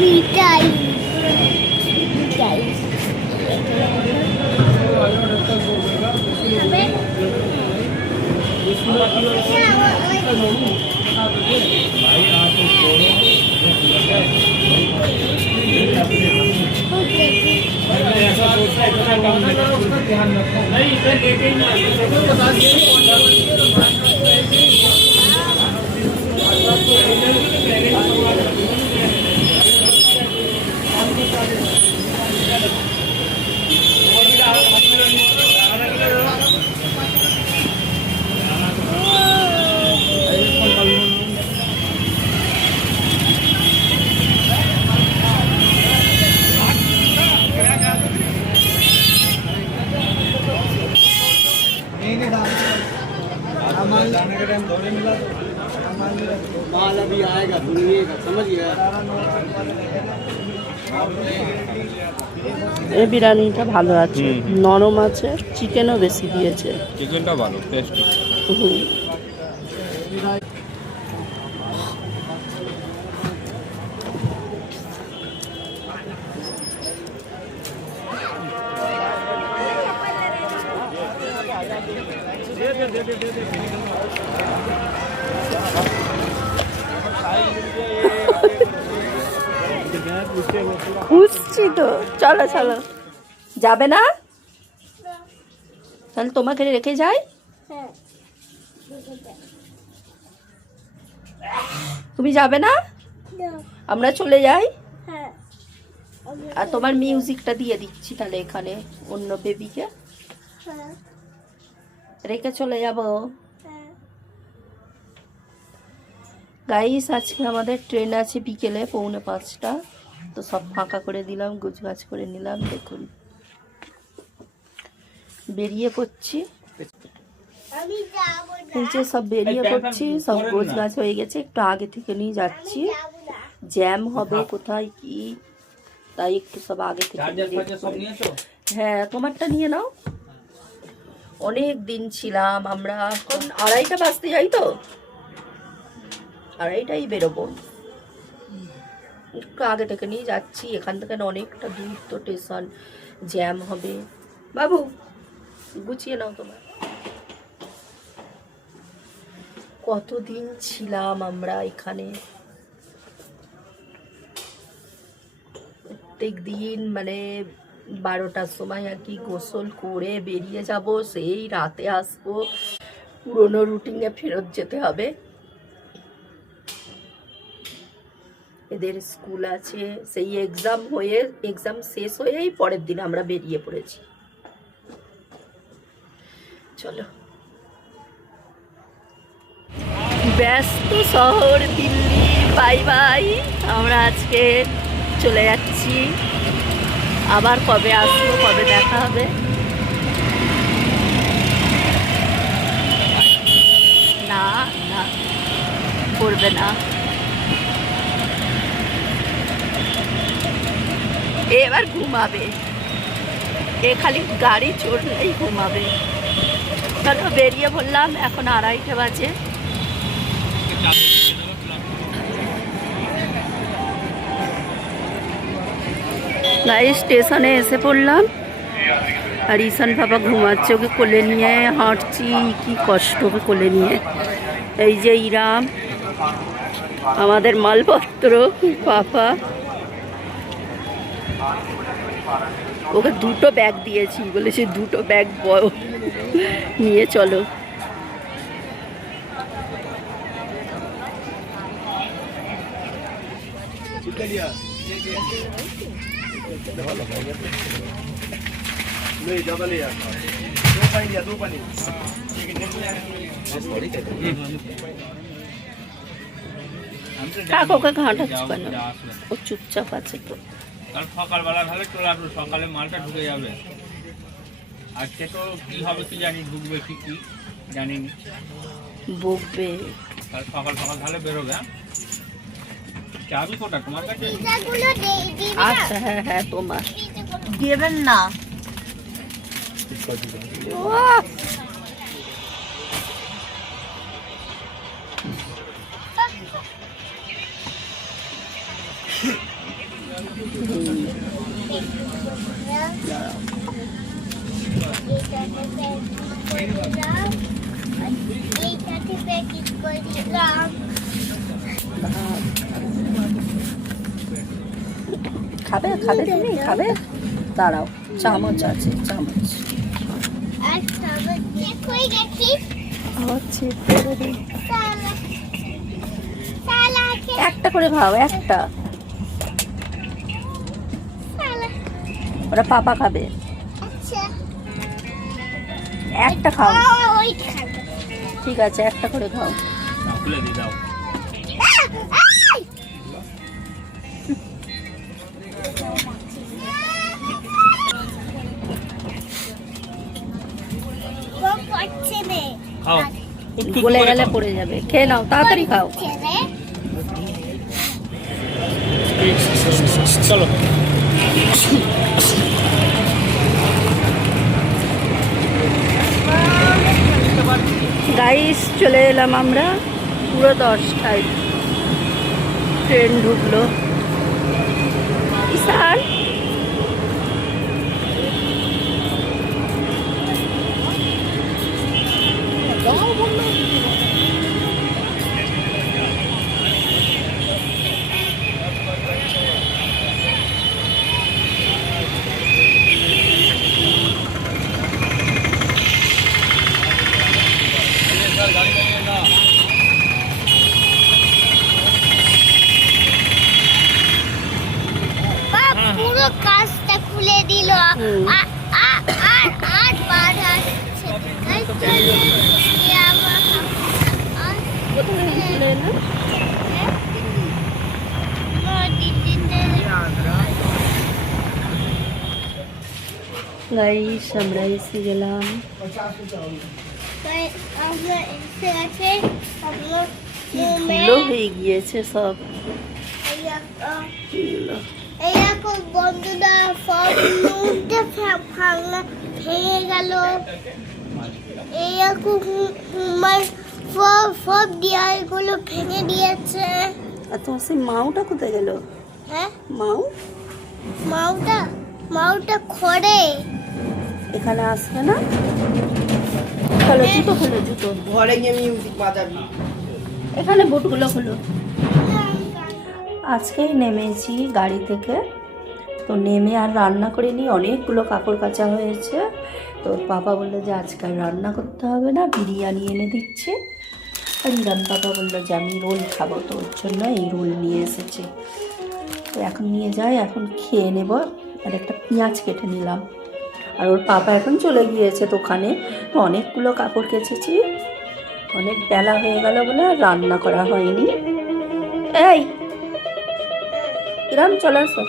মিঠাই মিঠাই माल अभी आएगा, सुनिएगा, समझ गया। এই বিরিয়ানিটা ভালো আছে, নরম আছে, চিকেনও বেশি দিয়েছে। চিকেনটা ভালো টেস্টি। বুঝছি তো, চলো চলো। যাবে না? তাহলে তোমাকে রেখে যাই। তুমি যাবে না? আমরা চলে যাই। আর তোমার মিউজিকটা দিয়ে দিচ্ছি তাহলে এখানে অন্য বেবিকে রেখে চলে যাব। গাইস আজকে আমাদের ট্রেন আছে বিকেলে 4:45, তো সব ফাঁকা করে দিলাম, গুছগাছ করে নিলাম। দেখুন বেরিয়ে পড়ছি, এই যে সব বেরিয়ে পড়ছি, সব গোছগাছ হয়ে গেছে। একটু আগে থেকে নিয়ে যাচ্ছি, জ্যাম হবে কোথায় কি, তাই একটু সব আগে থেকে। হ্যাঁ তোমারটা নিয়ে নাও। অনেক দিন ছিলাম আমরা, এখন 2:30 বাজতে যাই, তো 2:30টাই বেরোবো। একটু আগে থেকে নিয়ে যাচ্ছি, এখান থেকে অনেকটা দূর তো, স্টেশন জ্যাম হবে। বাবু গুছিয়ে নাও তোমার। কতদিন ছিলাম আমরা এখানে, প্রত্যেক দিন মানে 12টার সময় আর কি গোসল করে বেরিয়ে যাব, সেই রাতে আসবো, পুরোনো রুটিনে ফেরত যেতে হবে। এদের স্কুল আছে, সেই এক্সাম শেষ হয়েই পরের দিন আমরা বেরিয়ে পড়েছি। চলো, ব্যস্ত শহর দিল্লি, বাই বাই। আমরা আজকে চলে যাচ্ছি, আবার কবে আসবো, কবে দেখা হবে। না না করবে না, এবার ঘুমাবে, এ খালি গাড়ি চড়লেই ঘুমাবে। চলো বেরিয়ে পড়লাম, এখন 2:30 বাজে। স্টেশনে এসে পড়লাম, আর ঈশান বাবা ঘুমাচ্ছে, ওকে কোলে নিয়ে হাঁটছি, কি কষ্ট ওকে কোলে নিয়ে। এই যে ইরাম, আমাদের মালপত্র, পাপা, ওকে 2টো ব্যাগ দিয়েছি, বলেছি 2টো ব্যাগ নিয়ে চলো। ওকে ঘাঁটাচ্ছি কেন, ও চুপচাপ আছে তো। কাল সকালবেলা তাহলে চলে আসবে, সকালে মালটা ঢুকে যাবে। আজকে তো কি হবে কি জানি, ঢুকবে কি কি জানিনি, বকবে। কাল সকাল সকাল তাহলে বেরোবে। চাবি কোটা তোমার কাছে? আচ্ছা হ্যাঁ হ্যাঁ তোমার দেবেন না। খাবে খাবে তুমি খাবে? দাঁড়াও, চামচ আছে, চামচ একটা করে খাও, একটা। ওরা পাপা খাবে, একটা খাও। ঠিক আছে, একটা করে খাও। খুলে দিয়ে দাও। খাও। একটু গলে গেলে পড়ে যাবে, খেয়ে নাও, তাড়াতাড়ি খাও। চলো। গাইস, চলে এলাম আমরা, পুরো 10টায় ট্রেন ঢুকলো। ঈশান, পুরো কাজটা খুলে দিল আর বার আসছে। গাইস, আমরা এসে গেলাম। ধুলো হয়ে গিয়েছে সব। এইরকম বন্ধুরা সব ভাঙা ভেঙে গেল। এইরকম সব দেয়ালগুলো ভেঙে দিয়েছে। আর তোমার সেই মাউটা কোথায় গেল? হ্যাঁ, মাউটা খড়ে। এখানে আসবে না? খোলো জুতো, খোলো জুতো। ঘরে গিয়ে মিউজিক বাজাবি। এখানে বুটগুলো খোলো। আজকেই নেমেছি গাড়ি থেকে, তো নেমে আর রান্না করিনি, অনেকগুলো কাপড় কাচা হয়েছে। তো পাপা বললো যে আজকে আর রান্না করতে হবে না, বিরিয়ানি এনে দিচ্ছে। আর ইরান পাপা বললো যে আমি রোল খাবো, তো ওর জন্য এই রোল নিয়ে এসেছে। তো এখন নিয়ে যাই, এখন খেয়ে নেব। আর একটা পেঁয়াজ কেটে নিলাম। আর ওর পাপা এখন চলে গিয়েছে দোকানে। তো অনেকগুলো কাপড় কেচেছি, অনেক বেলা হয়ে গেল বলে আর রান্না করা হয়নি। এই ইরান, চলে আসো।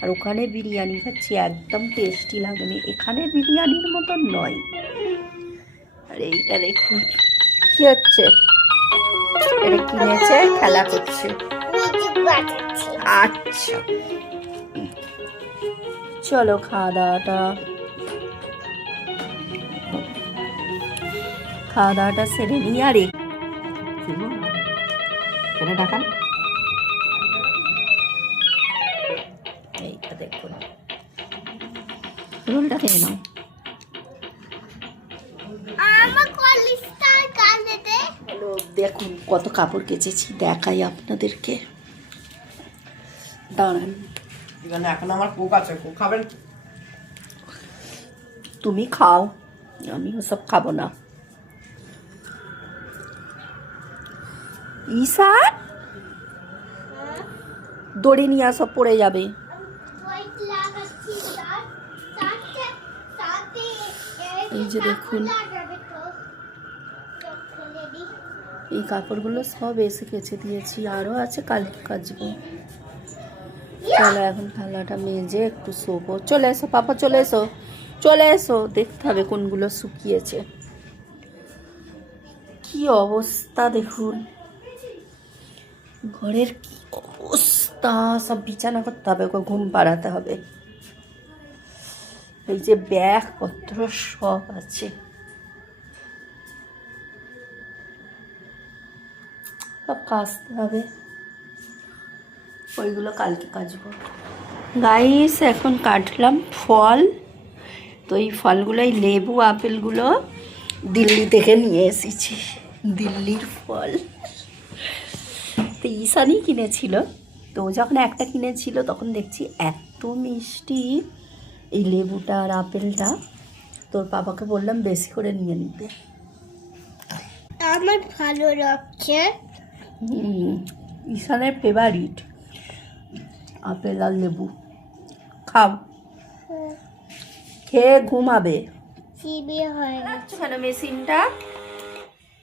আর ওখানে বিরিয়ানি খাচ্ছি, একদম টেস্টি লাগেনি, এখানে বিরিয়ানির মতন নয়। আর এইটা দেখুন কি হচ্ছে, এটা কিনেছে, খেলা করছে। আচ্ছা, চলো খাওয়া দাওয়াটা সেরে নিই। আর দেখান, এইটা দেখুন, রোলটা খেয়ে নাও। দেখুন কত কাপড় কেচেছি, দেখাই আপনাদেরকে, দাঁড়ান। এখানে এখন আমার কোক আছে, কোক খাবেন? তুমি খাও, আমি ওসব খাবো না। ঈশা, দড়ি নিয়ে সব পড়ে যাবে। এই যে দেখুন, এই কাপড়গুলো সব এসে কেচে দিয়েছি, আরও আছে, কালকে কাচবো। চলো এখন থালাটা মেজে একটু শোবো। চলে এসো পাপা, চলে এসো, চলে এসো, দেখতে হবে কোনগুলো শুকিয়েছে। কি অবস্থা দেখুন, ঘরের কি অবস্থা, সব বিছানা করতে হবে, ওকে ঘুম পাড়াতে হবে। এই যে ব্যাগ পত্র সব আছে। সব কাচতে হবে, ওইগুলো কালকে কাচবো। গাইস এখন কাটলাম ফল, তো এই ফলগুলো, এই লেবু আপেলগুলো দিল্লি থেকে নিয়ে এসেছি, দিল্লির ফল। তো ঈশানই কিনেছিল, তো যখন একটা কিনেছিল তখন দেখছি এত মিষ্টি এই লেবুটা আর আপেলটা, তোর বাবাকে বললাম বেশি করে নিয়ে নিতে। আমার ভালো লাগছে। ঈশানের ফেভারিট আপেল আর লেবু। খাও, খেয়ে ঘুমাবে। চিবি হয়ে গেছে। কেন মেশিনটা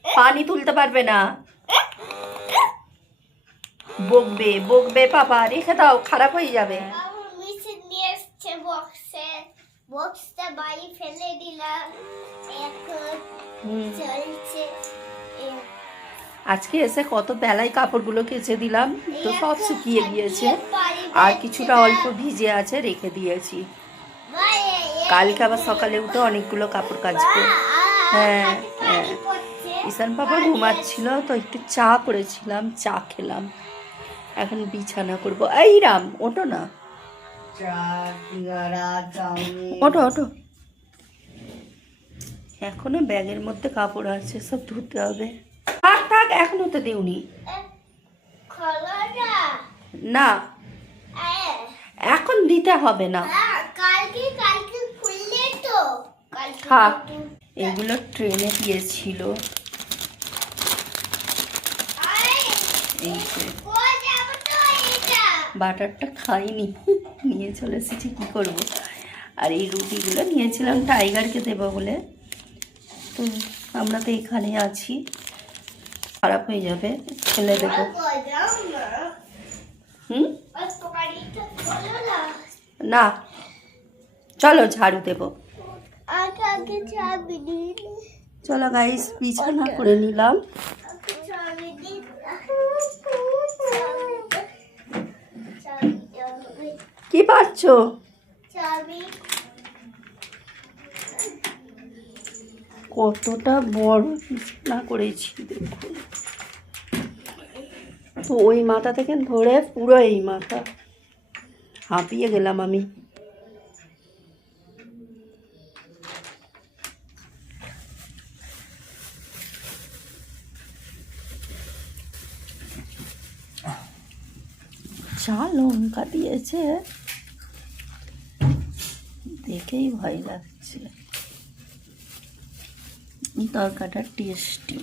পানি তুলতে পারবে না, বকবে বকবে, পাপা রেখে দাও, খারাপ হয়ে যাবে। আমার মেশিন নিয়ে এসছে বক্সটা বাড়ি ফেলে দিলাম, এখন চলছে। আজকে এসে কত বেলায় কাপড়গুলো কেচে দিলাম, তো সব শুকিয়ে গিয়েছে, আর কিছুটা অল্প ভিজে আছে, রেখে দিয়েছি। কালকে আবার সকালে উঠে অনেকগুলো কাপড় কাচবো। হ্যাঁ হ্যাঁ, ঈশান পাপা ঘুমাচ্ছিল, তো একটু চা করেছিলাম, চা খেলাম, এখন বিছানা করবো। এই রাম, ওঠো না, ওঠো ওঠো। এখনো ব্যাগের মধ্যে কাপড় আছে, সব ধুতে হবে। থাক থাক, এখনো তো দিওনি। না, এখন দিতে হবে না, কালকে খুললে তো থাক। এগুলো ট্রেনে দিয়েছিল, এই যে বাটারটা খাইনি, নিয়ে চলে এসেছি, কী করবো। আর এই রুটিগুলো নিয়েছিলাম টাইগারকে দেবো বলে, তো আমরা তো এখানে আছি, খারাপ হয়ে যাবে, ফেলে দেবো। না, চলো ঝাড়ু দেবো। আগে চাবি দিন, চলো গাইস, বিছানা করে নিলাম। চাবি দিন, কি পারছো? চাবি। কতটা বড় বিছানা করেছি দেখুন, তো ওই মাথা থেকে ধরে পুরো এই মাথা, হাঁপিয়ে গেলাম আমি। চা লঙ্কা দিয়েছে, দেখেই ভয় লাগছে। তরকাটা টেস্টি।